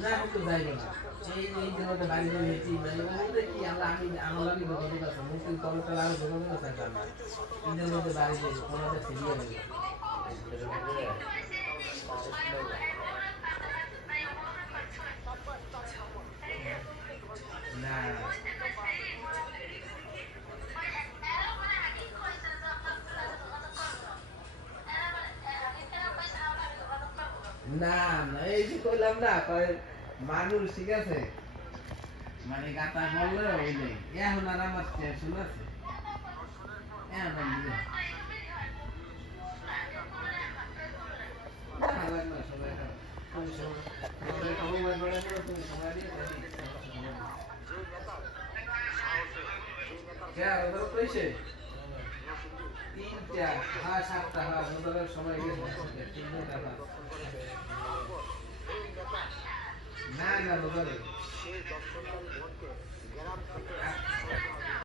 না কিন্তু যাইব না এই জায়গাটা বাড়ি ধরে হেঁটি মানে ওদের কি আমি আমার লাগে যোগাযোগ আছে মুক্তির কলকাতা আরো যোগাযোগ আছে না ঈদের মধ্যে বাড়ি যাইব কোনোটা ফিরিয়ে নেবে না না না এই যে কইলাম না মানুষ ঠিক আছে মানে গাতা বললে ওই নেই এখন আর আমার টেনশন আছে এখন আর নিজে ভালো না সবাই তুমি সময় মোবাইল বড় করো তুমি সময় দিয়ে কে আর ওদের কইছে তিনটা হ্যাঁ সাতটা হ্যাঁ ওদের সময় গেছে তিনটা টাকা না না ওদের